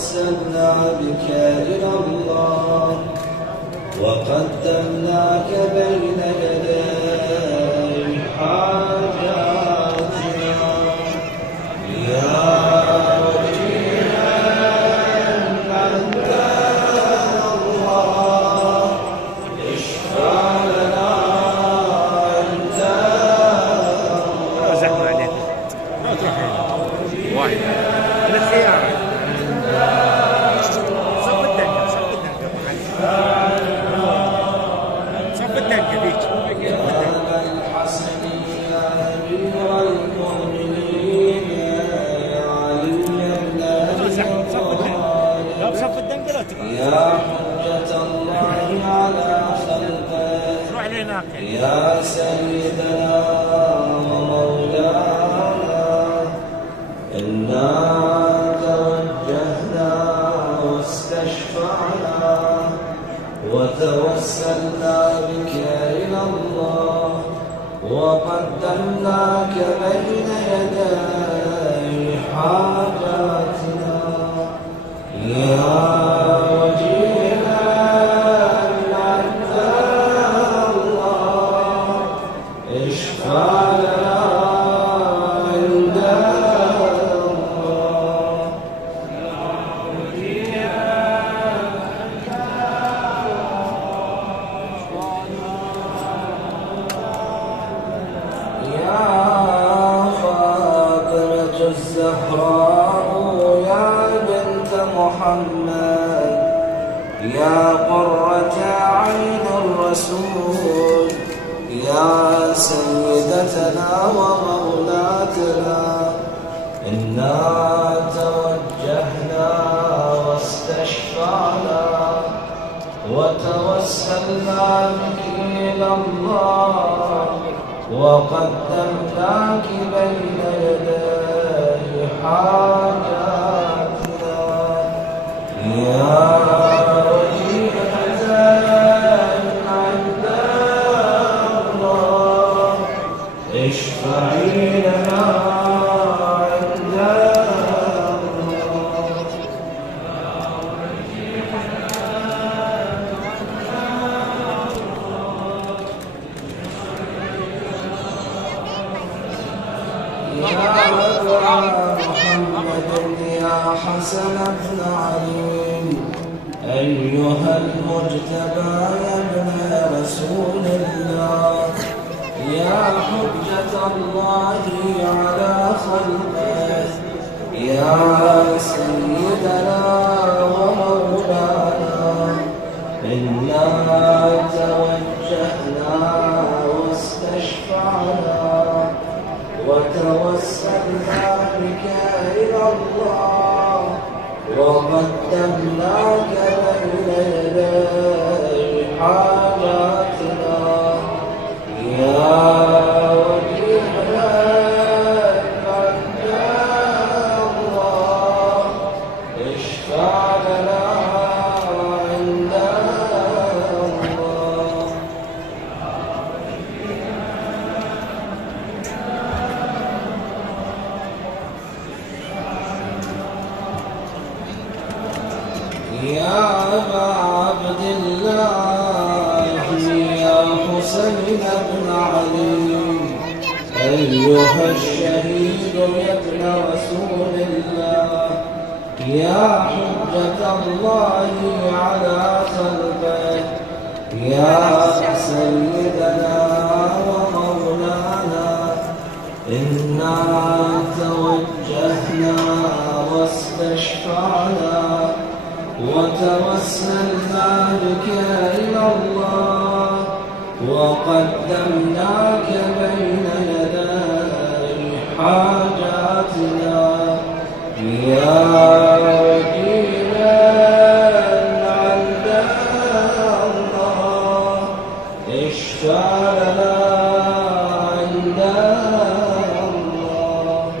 توسلنا بك إلى الله وقدمناك بين يدي حاجاتنا يا وجيها أنت الله اشفع لنا أنت زحمة عليك ما تروح واحد من الخيارات صف الدنيا صف الدنيا بيك صف الدنيا لا تروح يا حجة الله على خلقه روح لهناك يا سيدنا ومولانا إنا توجهنا واستشفعنا وتوسلنا بك إلى الله وقدمناك بين يدي حاجاتنا يا وجيها أنت الله اشفع لنا عند الله يا فاطمة الزهراء يا بنت محمد يا قرة عين الرسول يا سيدتنا ومولاتنا إنا توجهنا واستشفعنا وتوسلنا بك إلى الله وقدمناك بين يدي حاجاتنا يا وجيهة عند الله اشفعي لنا عند الله يا أبا محمد يا حسن بن علي أيها المجتبى يا ابن رسول الله يا حجة الله على خلقه يا سيدنا ومولانا إنا توجهنا واستشفعنا وتوسلنا بك إلى الله وقدمناك بين يدي حاجاتنا يا وجيها عند الله اشفع لنا عند الله يا أبا عبد الله يا حسين بن علي أيها الشهيد يا ابن رسول الله يا حجة الله على خلقه يا سيدنا ومولانا إنا توجهنا واستشفعنا وتوسلنا بك إلى الله وقدمناك بين يدي حاجاتنا يا وكيلا عند الله اشفع لنا عند الله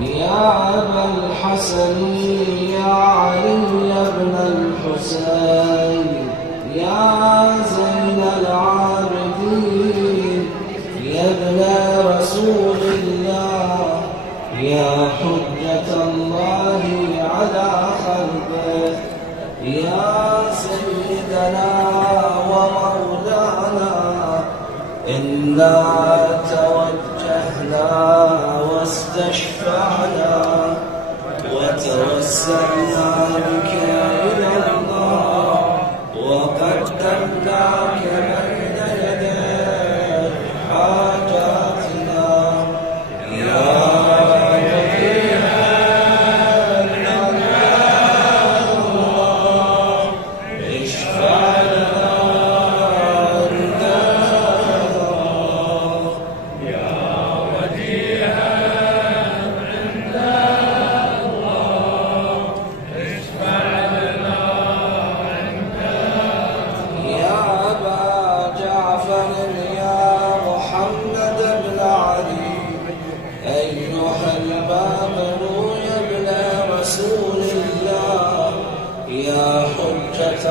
يا أبا الحسن يا علي بن الحسين يا زين رسول الله يا حجة الله على خلقه يا سيدنا ومولانا إنا توجهنا واستشفعنا وتوسلنا بك إلى الله وقدمناك بين يدي حاجاتنا يا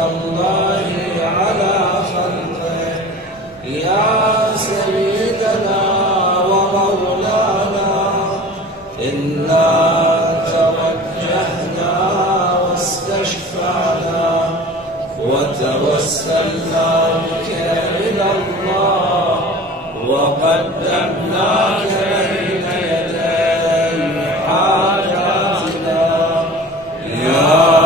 الله على خلقه يا سيدنا ومولانا إنا توجهنا واستشفعنا وتوسلنا بك إلى الله وقدمناك بين يدي حاجاتنا يا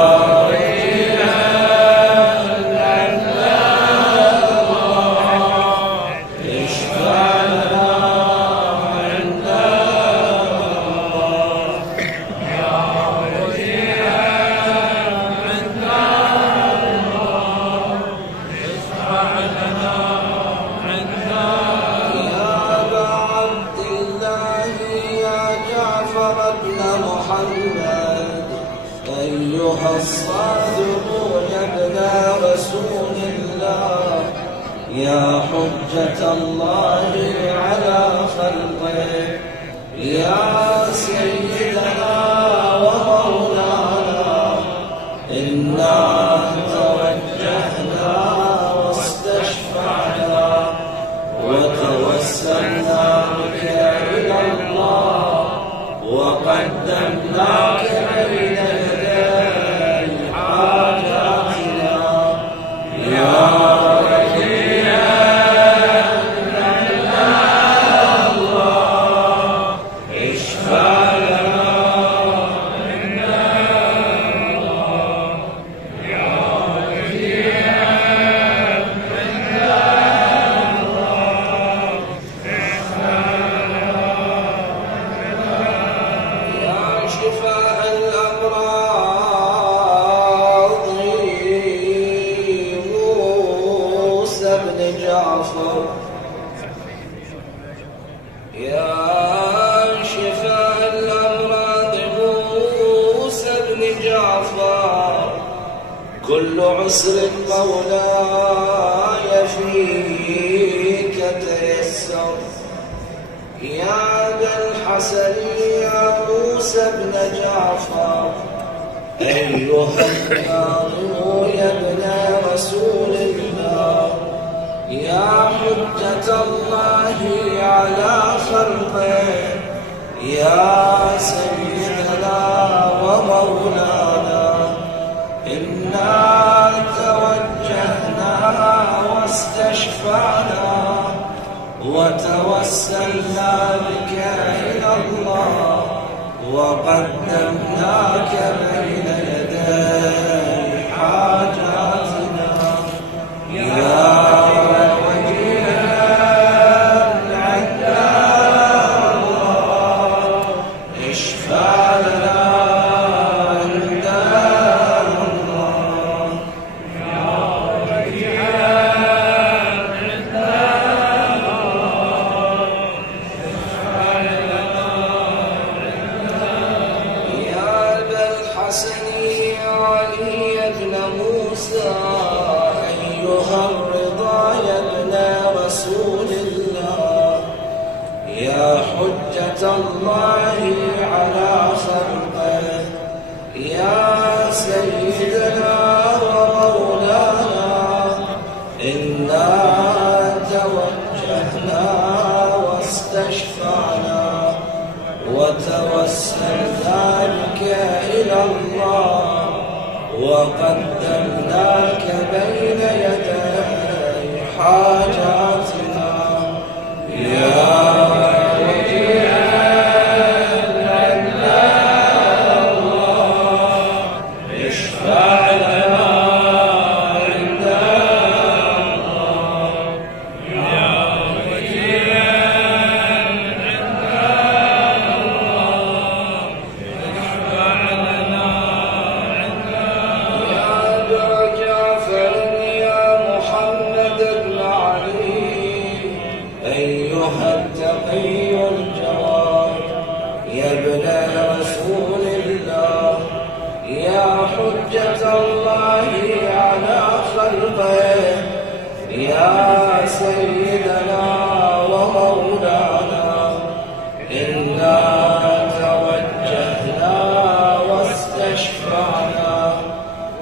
أيها الصادق يا ابن رسول الله يا حجة الله على خلقه يا سيدنا ومولانا إنا توجهنا واستشفعنا وتوسلنا بك إلى الله وقدمناك بين يا شفاء الأمراض موسى بن جعفر كل عسر مولاي فيك تيسر يا ذا الحسن يا موسى بن جعفر أيها الناظر يا ابن رسول الله يا حجة الله على خلقه يا سيدنا ومولانا إنا توجهنا واستشفعنا وتوسلنا بك إلى الله وقدمناك بين يدي حاجاتنا يا أيها الرضا يا ابن رسول الله يا حجة الله على خلقه يا سيدنا ومولانا إنا توجهنا واستشفعنا وتوسلنا بك إلى الله وقدمناك بين يدي حاجاتنا يا أيها التقي الجواد يا ابن رسول الله يا حجة الله على خلقه يا سيدنا ومولانا إنا توجهنا واستشفعنا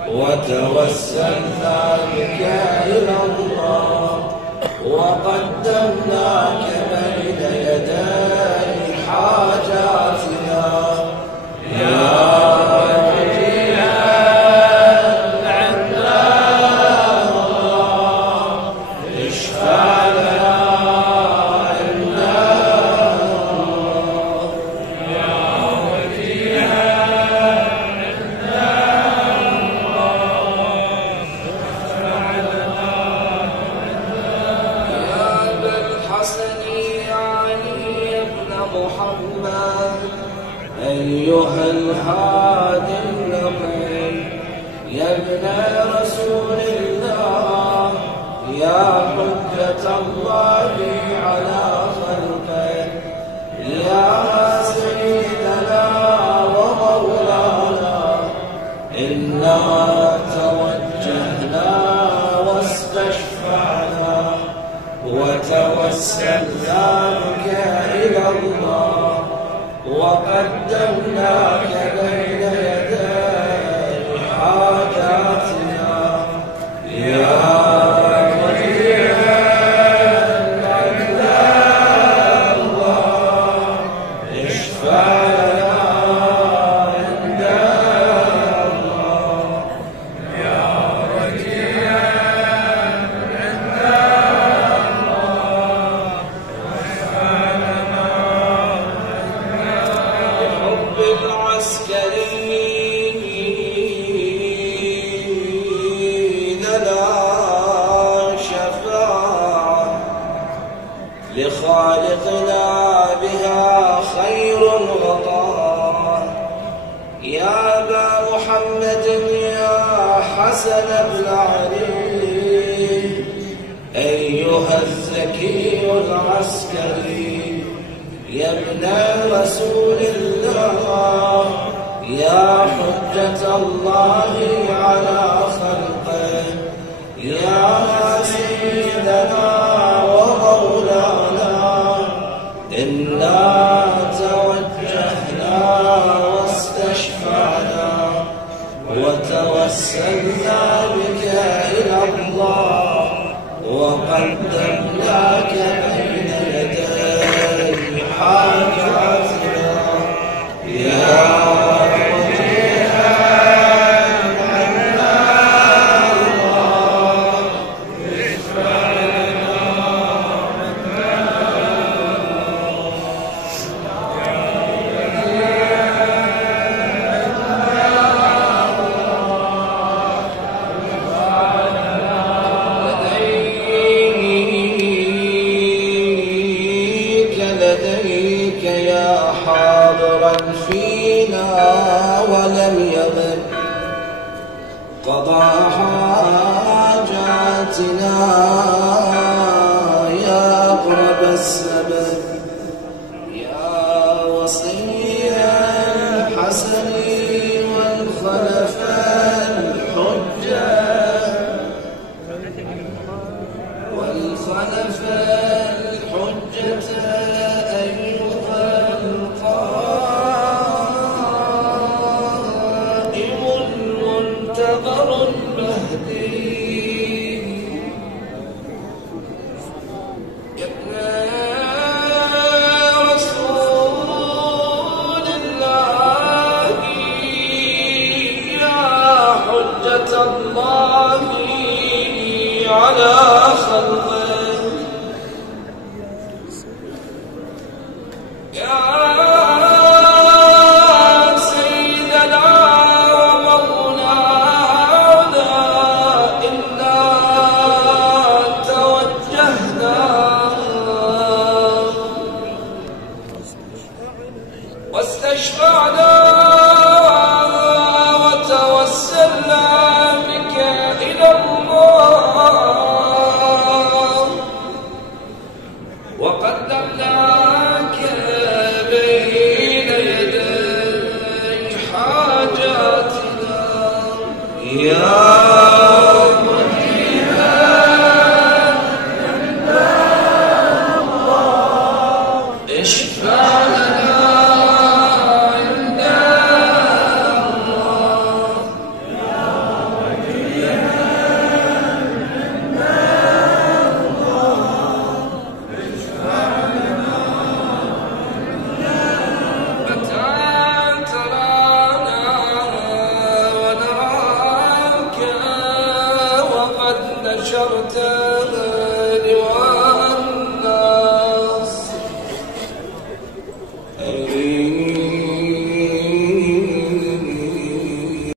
وتوسلنا بك إلى الله وقدمناك بين يدي حاجاتنا يا وجيها عنا الله اشفع لنا عنا الله يا وجيها عنا الله اشفع لنا حسن علي بن محمد أيها الهادي النقي يا ابن رسول الله يا حجة الله على خلقه يا سيدنا ومولانا إنا توجهنا واستشفعنا وتوسلنا بك إلى الله وقدمناك بين يدي حاجاتنا يا وجيها عنا الله اشفع لنا عند الله يا وجيها لخالقنا بها خير غطاء يا أبا محمد يا حسن بن علي أيها الزكي العسكري يا ابن رسول الله يا حجة الله على خلقه يا سيدنا ومولانا إنا توجهنا واستشفعنا وتوسلنا بك إلى الله وقدمناك بين يدي حاجاتنا يا لديك يا حاضرا فينا ولم يغب قضى حاجاتنا يا أقرب السبب يا وصي الحسن والخلف الحجة والخلف الحجة أيها القائم المنتظر المهدي يا ابن واستشفعنا وتوسلنا بك إلى الله وقدمناك بين يدي حاجاتنا يا نشرت لواء الناس